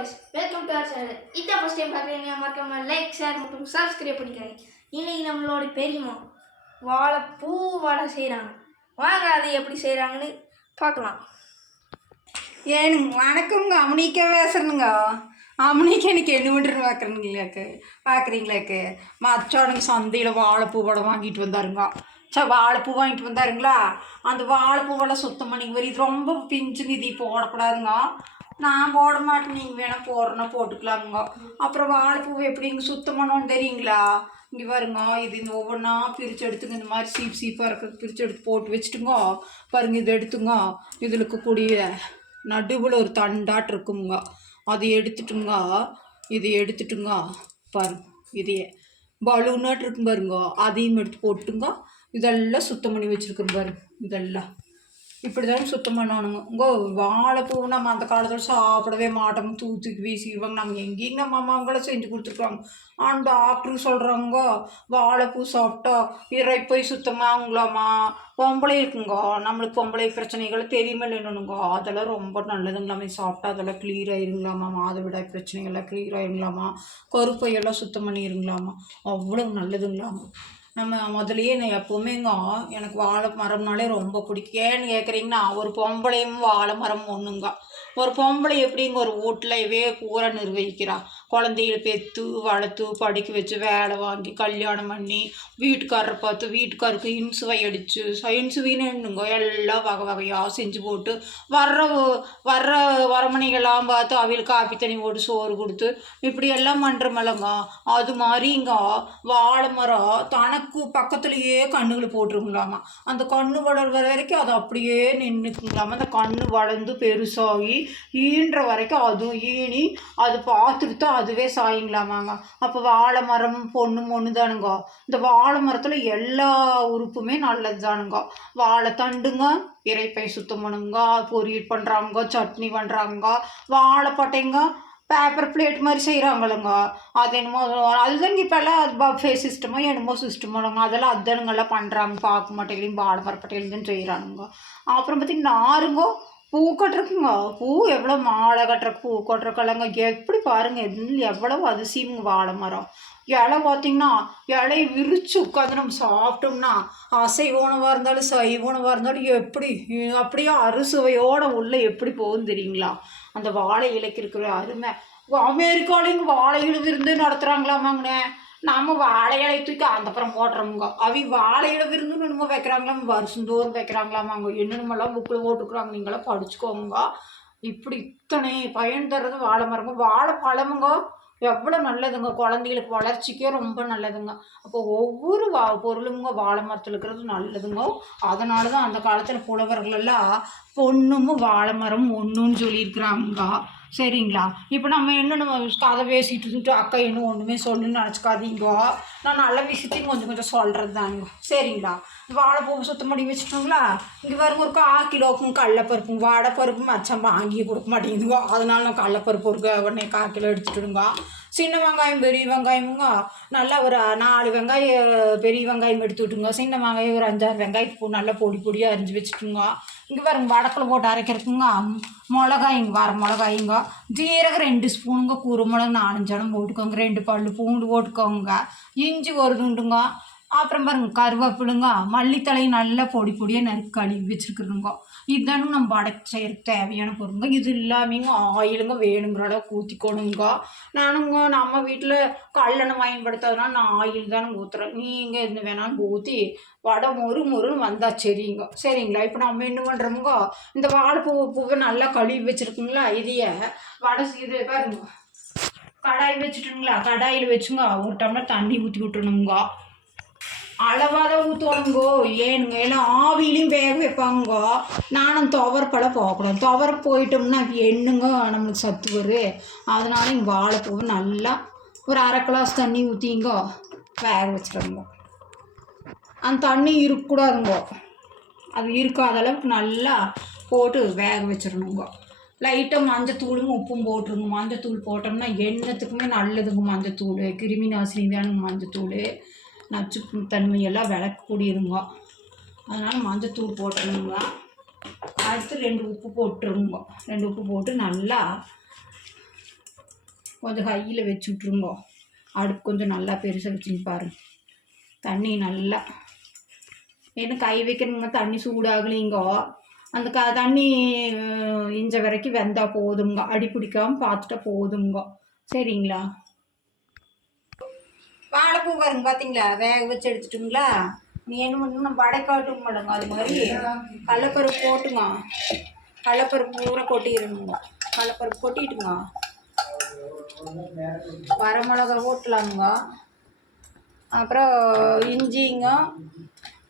Guys, welcome to our channel. இதான் first time பார்க்குறீங்க, மறக்காம லைக், ஷேர் மற்றும் சப்ஸ்கிரைப் பண்ணிக்கிறேன். இன்னைக்கு நம்மளோட பெரியம்மா வாழைப்பூ வடை செய்கிறாங்க. வாங்க அதை எப்படி செய்கிறாங்கன்னு பார்க்கலாம். ஏனுங்க வணக்கங்க. அம்னிக்கா பேசுறேனுங்க. அம்னிக்கு எனக்கு என்ன பண்ணுறேன்னு பார்க்குறீங்களாக்கு மச்சோனுங்க சந்தையில் வாழைப்பூ வடை வாங்கிட்டு வந்தாருங்க. வாழைப்பூ வாங்கிட்டு வந்தாருங்களா. அந்த வாழைப்பூ வடை சுத்தம் பண்ணிங்க வரி. இது ரொம்ப பிஞ்சுங்க, இது போடக்கூடாதுங்க. நான் போட மாட்டேன், நீங்கள் வேணால் போடுறேன்னா போட்டுக்கலாமுங்க. அப்புறம் வாழைப்பூ எப்படிங்க சுத்தம் பண்ணணும்னு தெரியுங்களா? இங்கே பாருங்க, இது இந்த ஒவ்வொன்றா பிரித்து எடுத்துங்க. இந்த மாதிரி சீப்பாக இருக்கிறது பிரித்து எடுத்து போட்டு வச்சுட்டுங்க. பாருங்கள், இது எடுத்துங்க. இதில் இருக்கக்கூடிய நடுவில் ஒரு தண்டாட்டு இருக்குங்க, அதை எடுத்துட்டுங்க. இது எடுத்துட்டுங்க. பாருங்க, இதையே பலூனாட்டு இருக்கும் பாருங்க, அதையும் எடுத்து போட்டுங்க. இதெல்லாம் சுத்தம் பண்ணி வச்சுருக்கோம் பாருங்க. இதெல்லாம் இப்படி தானே சுத்தம் பண்ணணுங்க. உங்கோ வாழைப்பூ நம்ம அந்த காலத்தில் சாப்பிடவே மாட்டோம், தூத்துக்கு வீசிடுவாங்க. நம்ம எங்கேயும் நம்ம அம்மாவங்களும் செஞ்சு கொடுத்துருக்காங்க. ஆனால் டாக்டர் சொல்கிறாங்க வாழைப்பூ சாப்பிட்டா இறைப்பை சுத்தமாகங்களாமா. பொம்பளை இருக்குங்க, நம்மளுக்கு பொம்பளை பிரச்சனைகள் தெரியுமா இல்லைன்னுங்க, அதெல்லாம் ரொம்ப நல்லதுங்க. நம்ம சாப்பிட்டா அதெல்லாம் கிளியர் ஆயிருங்களாமா. மாதவிடாய் பிரச்சனைகள்லாம் கிளியர் ஆயிருங்களாமா. கருப்பையெல்லாம் சுத்தம் பண்ணிடுங்களாமா. அவ்வளோ நல்லதுங்களாமா. நம்ம முதலையே நான் எப்போவுமேங்க எனக்கு வாழை மரம்னாலே ரொம்ப பிடிக்கும். ஏன்னு கேட்குறீங்கன்னா, ஒரு பொம்பளையும் வாழை மரம் ஒன்றுங்க. ஒரு பொம்பளை எப்படிங்க ஒரு வீட்டிலவே பூரா நிர்வகிக்கிறா. குழந்தைகளை பெற்று வளர்த்து படிக்க வச்சு வேலை வாங்கி கல்யாணம் பண்ணி வீட்டுக்காரரை பார்த்து வீட்டுக்காருக்கு இன்சுவை அடித்து இன்சுவின்னுங்க எல்லாம் வகை வகையாக செஞ்சு போட்டு வர்ற வரமணிகள்லாம் பார்த்து அவங்களுக்கு காப்பி தண்ணி போட்டு சோறு கொடுத்து இப்படியெல்லாம் பண்ணுறமல்லங்க. அது மாதிரிங்க வாழை மரம் தனக்கு பக்கத்துலேயே கண்ணுகளை போட்டுருங்களாமா. அந்த கண்ணு வளர்கிற வரைக்கும் அது அப்படியே நின்றுக்குங்களாமா. அந்த கண்ணு வளர்ந்து பெருசாகி ஈன்ற வரைக்கும் அதுவும் ஈனி அது பார்த்துட்டு அதுவே சாயிங்களாமாங்க. அப்போ வாழை மரம் ஒன்று தானுங்க. இந்த வாழை மரத்தில் எல்லா உறுப்புமே நல்லது தானுங்க. வாழை தண்டுங்க இறைப்பை சுத்தம் பண்ணுங்க, பொரியல் பண்ணுறாங்க, சட்னி பண்ணுறாங்க. வாழைப்பட்டைங்க பேப்பர் பிளேட் மாதிரி செய்கிறாங்களுங்க. அது என்னமோ அதுதாங்க இப்போல்லாம் அது பஃபே சிஸ்டமோ என்னமோ சிஸ்டமோங்க. அதெல்லாம் அதுதானுங்கெல்லாம் பண்ணுறாங்க. பார்க்க மாட்டேங்களையும் வாழை மரப்பட்டையிலும் தான் செய்கிறானுங்க. அப்புறம் பார்த்திங்கன்னா நாருங்கோ பூ கட்டுறக்குங்க. பூ எவ்வளோ மாலை கட்டுறக்கு பூ கட்டுறக்கல்லங்க. எப்படி பாருங்கள், எவ்வளோ அதிசயங்க வாழை மரம். இலை பார்த்திங்கன்னா இலையை விரித்து உட்காந்து நம்ம சாப்பிட்டோம்னா அசைவ உணவாக இருந்தாலும் சைவ உணவாக இருந்தாலும் எப்படி அப்படியே அறுசுவையோடு உள்ள எப்படி போகுன்னு தெரியுங்களா அந்த வாழை இலைக்கு இருக்கிற அருமை. அமெரிக்காலையும் வாழை இலை விருந்து நடத்துகிறாங்களாமாங்கண்ணே. நம்ம வாழை இலை தூக்கி அந்த அப்புறம் போடுறோமுங்க. வாழை இலை விருந்துன்னு என்னமோ வைக்கிறாங்களாம், வருஷந்தோறும் வைக்கிறாங்களாமாங்க. என்னென்னமெல்லாம் புக்கில் போட்டுக்கிறாங்க, நீங்களாம் படிச்சுக்கோங்க. இப்படி இத்தனை பயன் தர்றது வாழை மரங்க. வாழை பழமுங்க எவ்வளோ நல்லதுங்க, குழந்தைகளுக்கு வளர்ச்சிக்கே ரொம்ப நல்லதுங்க. அப்போ ஒவ்வொரு பொருளுங்க வாழை மரத்தில் இருக்கிறது நல்லதுங்க. அதனால தான் அந்த காலத்தில் புலவர்களெல்லாம் பொண்ணும் வாழை மரம் ஒன்றுன்னு சொல்லியிருக்கிறாங்க. சரிங்களா. இப்போ நம்ம என்னென்ன கதை பேசிகிட்டு இருந்துட்டு அக்கா இன்னும் ஒன்றுமே சொல்லுன்னு நினச்சிக்காதீங்கோ. நான் நல்ல விஷயத்தையும் கொஞ்சம் சொல்கிறது தானுங்க. சரிங்களா. வாழைப்பூ சுத்தம் பண்ணி வச்சுட்டோங்களா. இங்கே பாருங்க, ஒரு 1/4 கிலோக்கும் கடலைப்பருப்புங்க. வாழைப்பருப்பு மச்சம் வாங்கி கொடுக்க மாட்டேங்குதுங்க. அதனால நான் கடலைப்பருப்பு ஒரு உடனே 1/4 கிலோ எடுத்துட்டுங்க. சின்ன வெங்காயம் பெரிய வெங்காயமுங்க நல்லா ஒரு 4 வெங்காயம் பெரிய வெங்காயம் எடுத்துவிட்டுங்க. சின்ன வெங்காயம் ஒரு 5-6 வெங்காயத்து நல்லா பொடியாக அரிஞ்சு வச்சுட்டுங்க. இங்கே பாருங்க, வடக்கில் போட்டு அரைக்கிறதுக்குங்க மிளகாய்ங்க, வர மிளகாய்ங்க, ஜீரகம் 2 ஸ்பூனுங்க, குறுமிளகு 4-5 போட்டுக்கோங்க, 2 பல்லு பூண்டு போட்டுக்கோங்க, இஞ்சி ஒரு துண்டுங்க. அப்புறம் பாருங்க கருவேப்பிலுங்க, மல்லித்தலையும் நல்லா பொடியாக நறுக்கி கழுவி வச்சுருக்குறோங்க. இதுதானுங்க நம்ம வடைக்கு செய்யறதுக்கு தேவையான பொருளுங்க. இது இல்லாமங்க ஆயிலுங்க வேணுங்கிற அளவுக்கு ஊற்றிக்கணுங்க. நானுங்க நம்ம வீட்டில் கல்லெண்ணெய் பயன்படுத்தாதனால நான் ஆயில் தானே ஊற்றுறேன். நீங்கள் என்ன வேணாலும் ஊற்றி வடை மொறுன்னு வந்தால் சரிங்க. சரிங்களா. இப்போ நம்ம என்ன பண்ணுறோமுங்க, இந்த வாழைப்பூவை நல்லா கழுவி வச்சுருக்குங்களா. இதையே வடை இது பாருங்க, கடாய் வச்சுட்டுங்களா. கடாயில் வச்சுங்க ஒரு டம்ளர் தண்ணி ஊற்றி விட்டுணுங்க. அளவாக தான் ஊற்றுவானுங்கோ. ஏனுங்க, ஏன்னா ஆவிலையும் வேக வைப்பாங்கோ. நானும் துவரப்பெல்லாம் போகக்கூடாது. துவர போயிட்டோம்னா என்னங்க நம்மளுக்கு சத்து வரும். அதனால இங்கே வாழைப்பூவை நல்லா ஒரு 1/2 கிளாஸ் தண்ணி ஊற்றிங்கோ வேக வச்சுருங்க. அந்த தண்ணி இருக்கக்கூடாதுங்கோ, அது இருக்காத அளவுக்கு நல்லா போட்டு வேக வச்சிடணுங்க. லைட்டாக மஞ்சத்தூளும் உப்பும் போட்டுருங்க. மஞ்சத்தூள் போட்டோம்னா என்னத்துக்குமே நல்லதுங்க. மஞ்சத்தூள் கிருமி நாசினி தானுங்க. மஞ்சத்தூள் நச்சு தன்மையெல்லாம் விளக்கக்கூடியதுங்க. அதனால் மஞ்சத்தூள் போட்டுருங்க. அடுத்து 2 உப்பு போட்டுருங்க. 2 உப்பு போட்டு நல்லா கொஞ்சம் ஹையில் வச்சு விட்ருங்கோ. அடுப்பு கொஞ்சம் நல்லா பெருசாக வச்சுன்னு பாருங்க. தண்ணி நல்லா ஏன்னா கை வைக்கணுங்க, தண்ணி சூடாகலிங்கோ. அந்த தண்ணி இஞ்ச வரைக்கும் வெந்தால் போதுங்க, அடி பிடிக்காமல் பார்த்துட்டா போதுங்க. சரிங்களா? வாழைப்பூ பாருங்க, பார்த்தீங்களா? வேக வச்சு எடுத்துட்டுங்களா? நீ என்ன பண்ணணும், வடை காட்டும் மாட்டோங்க. அது மாதிரி கடலப்பருப்பு போட்டுங்க. கடலப்பருப்பு பூரா கொட்டிடணுங்க. கடலப்பருப்பு கொட்டிட்டுங்க. வரமிளகா போட்டலாங்க. அப்புறம் இஞ்சிங்க,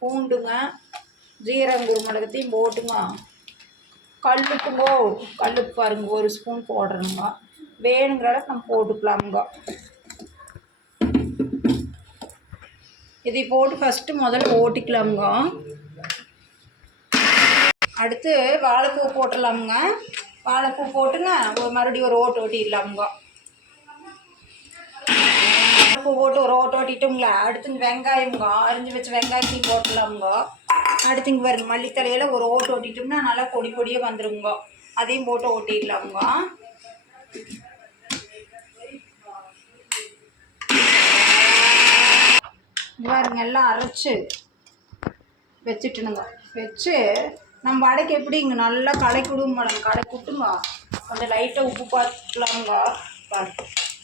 பூண்டுங்க, ஜீரகம், குருமிளகத்தையும் போட்டுங்க. கல்லுப்புங்கோ, கல்லுப்பு பாருங்க 1 ஸ்பூன் போடுறோங்க. வேணுங்கிற அளவுக்கு நம்ம போட்டுக்கலாமுங்க. இதை போட்டு ஃபஸ்ட்டு முதல்ல ஓட்டிக்கலாமுங்க. அடுத்து வாழைப்பூ போட்டுடலாமுங்க. வாழைப்பூ போட்டுங்க மறுபடியும் ஒரு ஓட்டு ஓட்டிடலாமுங்க. வாழைப்பூ போட்டு ஒரு ஓட்டு ஓட்டிட்டோங்களா? அடுத்து வெங்காயமுங்க, அரிஞ்சு வச்ச வெங்காயத்தையும் போட்டுடலாமுங்க. அடுத்து இங்கே பாருங்க மல்லித்தலையில் ஒரு ஓட்டு ஓட்டிட்டோம்னா நல்லா பொடி பொடியாக வந்துடுங்க. அதையும் போட்டு ஓட்டிடலாமுங்க. பாருங்க எல்லாம் அரைச்சி வச்சுட்டுனுங்க. வச்சு நம்ம வடைக்கு எப்படி இங்கே நல்லா கலக்கி விடுவோம் மேடம். கலக்கி விட்டுங்க. கொஞ்சம் லைட்டாக உப்பு பார்த்துக்கலாமுங்க.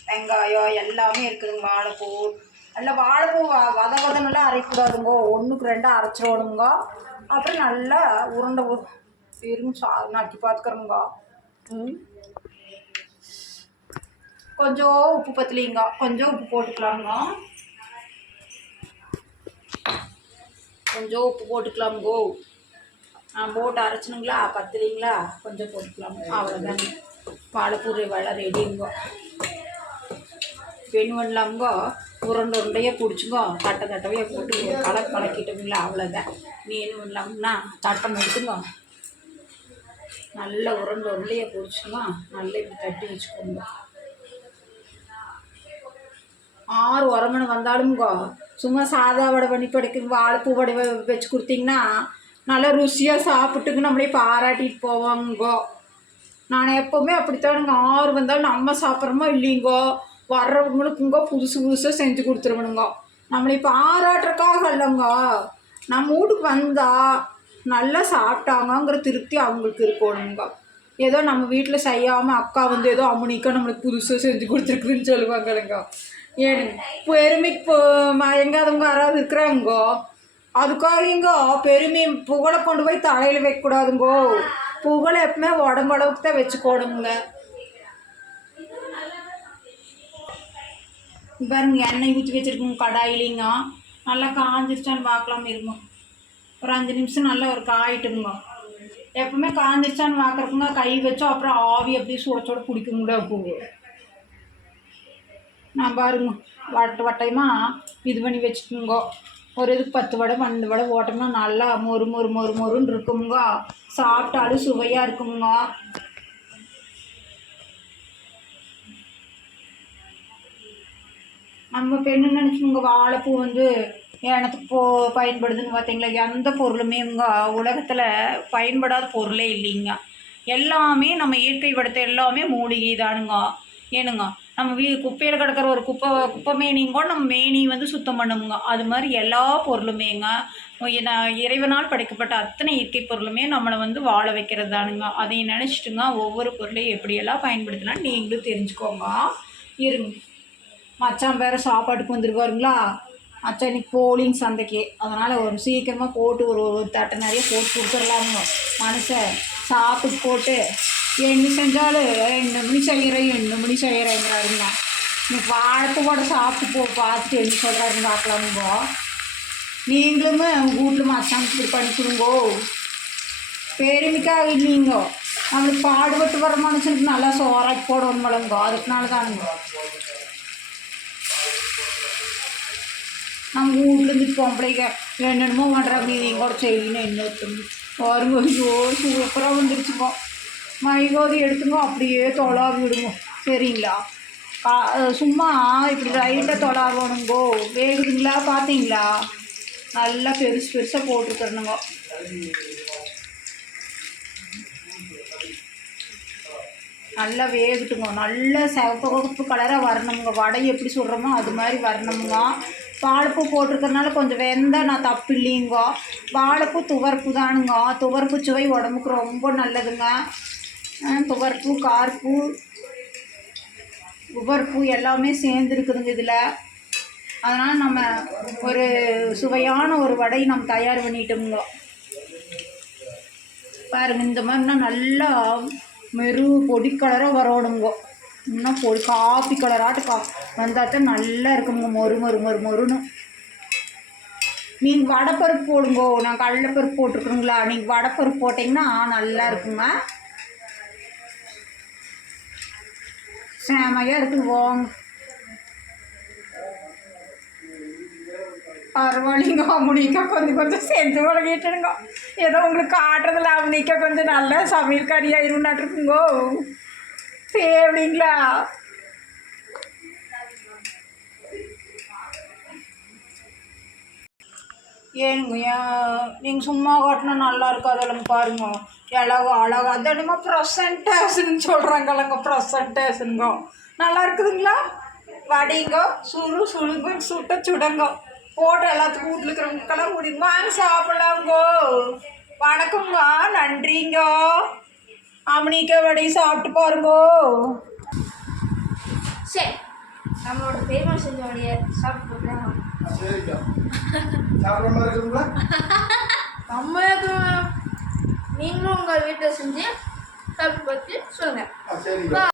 வெங்காயம் எல்லாமே இருக்குதுங்க. வாழைப்பூ நல்லா வாழைப்பூ வதனெல்லாம் அரைக்கூடாதுங்க. 1க்கு 2 அரைச்சிடணுங்க. அப்புறம் நல்லா உருண்டை இருங்க நக்கி பார்த்துக்கிறோங்க. கொஞ்சம் உப்பு பத்தலிங்க, கொஞ்சம் உப்பு போட்டுக்கலாமுங்க. கொஞ்சம் உப்பு போட்டுக்கலாமுங்கோ. போட்டு அரைச்சணுங்களா? பத்தலிங்களா? கொஞ்சம் போட்டுக்கலாங்க. அவ்வளோதாங்க. வாழைப்பூ வேலை ரெடிங்க. பெண் பண்ணலாமுங்கோ. உருண்டை உருண்டையாக பிடிச்சிங்கோ. தட்டவையாக போட்டு கலக்கிட்டோங்களா? அவ்வளோதான். நீ என்ன பண்ணலாம்னா தட்டம் எடுத்துங்க. நல்லா உருண்டை உருண்டையாக பிடிச்சிங்க. நல்லா இப்படி தட்டி வச்சுக்கோங்க. 6 உரமணம் வந்தாலும்ங்கோ சும்மா சாதா வடை பண்ணி படைக்க வாழைப்பூ வடை வச்சு கொடுத்தீங்கன்னா நல்லா ருசியாக சாப்பிட்டுங்க நம்மளே பாராட்டிட்டு போவாங்கோ. நான் எப்போவுமே அப்படித்தானுங்க. 6 வந்தாலும் நம்ம சாப்பிட்றோமோ இல்லைங்கோ, வர்றவங்களுக்குங்கோ புதுசு புதுசாக செஞ்சு கொடுத்துருவணுங்க. நம்மளை பாராட்டுறக்காக இல்லைங்கோ, நம்ம வீட்டுக்கு வந்தால் நல்லா சாப்பிட்டாங்கங்கிற திருப்தி அவங்களுக்கு இருக்கணுங்க. ஏதோ நம்ம வீட்டில் செய்யாமல் அக்கா வந்து ஏதோ அம்முனிக்கா நம்மளுக்கு புதுசாக செஞ்சு கொடுத்துருக்குதுன்னு சொல்லுவாங்கல்லங்க. ஏனுங்க பெருமைக்கு மயங்காதவங்க யாராவது இருக்கிறாங்கோ, அதுக்காகங்கோ பெருமை புகழை கொண்டு போய் தலையில் வைக்கக்கூடாதுங்கோ. புகழை எப்பவுமே உடம்பளவுக்கு தான் வச்சுக்கோணுங்க. பாருங்க எண்ணெய் ஊற்றி வச்சுருக்கோங்க கடாயிலிங்க. நல்லா காஞ்சிருச்சான்னு பார்க்கலாம் இருங்க. ஒரு 5 நிமிஷம் நல்லா ஒரு காயிட்டுங்க. எப்பவுமே காஞ்சிருச்சான்னு பார்க்குறக்குங்க கை வச்சோம் அப்புறம் ஆவி அப்படியே சுட பிடிக்க முடியாது பூ. நான் பாருங்க வட்டையமாக இது பண்ணி வச்சுக்கோங்க. ஒரு இதுக்கு 10 வடை 12 வடை ஓட்டோம்னா நல்லா மொறுன்னு இருக்குங்க. சாப்பிட்டாலும் சுவையாக இருக்குங்க. நம்ம பெண்ணு நினச்சிங்க வாழைப்பூ வந்து எனத்துக்கு பயன்படுதுன்னு பார்த்தீங்களா? எந்த பொருளுமே உலகத்தில் பயன்படாத பொருளே இல்லைங்க. எல்லாமே நம்ம இயற்கை படுத்த எல்லாமே மூலிகை தானுங்க. ஏனுங்க நம்ம குப்பையில் கிடக்கிற ஒரு குப்பை மேனிங்கோ நம்ம மேனி வந்து சுத்தம் பண்ணுங்க. அது மாதிரி எல்லா பொருளுமேங்க இறைவனால் படைக்கப்பட்ட அத்தனை இயற்கை பொருளுமே நம்மளை வந்து வாழ வைக்கிறது தானுங்க. அதை நினச்சிட்டுங்க ஒவ்வொரு பொருளையும் எப்படியெல்லாம் பயன்படுத்தினா நீங்களும் தெரிஞ்சுக்கோங்க. இருங்க மச்சான் வேறு சாப்பாட்டுக்கு வந்துருவாருங்களா? மச்சான் இன்னைக்கு போலிங் சந்தைக்கு, அதனால் ஒரு சீக்கிரமாக போட்டு ஒரு தட்டை நிறைய போட்டு கொடுத்துடலாமுங்க. மனுஷன் சாப்பிட்டு போட்டு என்ன செஞ்சாலும் 2 மணி செய்கிறேங்கிறாருங்க. இன்னைக்கு வாழைப்பூ கூட சாப்பிட்டு பார்த்துட்டு என்ன சொல்கிறாருன்னு பார்க்கலாமுங்க. நீங்களுமே உங்கள் வீட்டில் மச்சானுக்கு இப்படி பண்ணி கொடுங்கோ. பெருமைக்காக இல்லைங்கோ, நம்மளுக்கு பாடுபட்டு வர மனுஷனுக்கு நல்லா சோறாக்கி போடணும் மலங்கோ. அதுக்குனால தானுங்க நம்ம வீட்லேருந்து பொம்பளைங்க என்னென்னமோ பண்ணுறாங்க. நீங்கள் கூட செய்யணும் என்ன இருக்குங்க பாருங்க. ஐயோ சூப்பராக வந்துருச்சுங்க. மைகோதி எடுத்துங்க அப்படியே தொலாவி விடுங்க. சரிங்களா? சும்மா இப்படி ரைட்டாக தொலாவணுங்கோ. வேகுதுங்களா? பார்த்தீங்களா? நல்லா பெருசாக நல்லா வேகட்டுங்க, நல்லா சிவப்பு கலராக வரணுங்க. வடை எப்படி சுடுறோமோ அது மாதிரி வரணுங்க. வாழைப்பூ போட்டிருக்கறனால கொஞ்சம் வெந்தால் நான் தப்பு இல்லைங்க. வாழைப்பூ துவர்ப்பு தானுங்க. துவர்ப்பு சுவை உடம்புக்கு ரொம்ப நல்லதுங்க. துவர்ப்பு, கார்ப்பூ, உவர்ப்பூ எல்லாமே சேர்ந்துருக்குதுங்க இதில். அதனால் நம்ம ஒரு சுவையான ஒரு வடை நம்ம தயார் பண்ணிட்டோம்ங்க. பாருங்கள், இந்த மாதிரினா நல்லா பொடி கலராக வரணுங்க. இன்னும் காப்பி கலராட்டு வந்தால் தான் நல்லா இருக்குங்க. மொறுன்னு. நீங்கள் வடைப்பருப்பு போடுங்கோ, நான் கடலைப்பருப்பு போட்டிருக்குறீங்களா? நீங்கள் வடைப்பருப்பு போட்டிங்கன்னா நல்லா இருக்குங்க. செமையாக இருக்குது. வாங்க, பரவாயில்லைங்க. அமுனிக்கா கொஞ்சம் சேர்ந்து வழங்கிட்டுருங்க. ஏதோ உங்களுக்கு காட்டுறதில்ல. அமுனிக்கா கொஞ்சம் நல்லா சமையல்காரி ஆயிருந்தாட்டுருக்குங்கோ. சரிங்களா? ஏனுங்க, நீங்கள் சும்மா காட்டினா நல்லா இருக்காதல்லங்க. பாருங்க, அழகா அதனமா ப்ரெசன்டேஷன் சொல்கிறாங்கல்லங்க. ப்ரெசன்டேஷனுங்க நல்லா இருக்குதுங்களா? வடைங்க சுடுங்க, சுடுங்க போட்டு எல்லாத்துக்கும் வீட்டில் இருக்கிறவங்களுக்கெல்லாம் முடியுங்க. வாங்க சாப்பிடலாங்கோ. வணக்கங்க, நன்றிங்க. அம்னிக்கா வடை சாப்பிட்டு பாருங்கோ. சரி, நம்மளோட பெரியம்மா செஞ்ச வடையை சாப்பிட்டு நம்ம நீங்களும் உங்கள் வீட்டில் செஞ்சு சாப்பிட்டு பார்த்து சொல்லுங்கள்.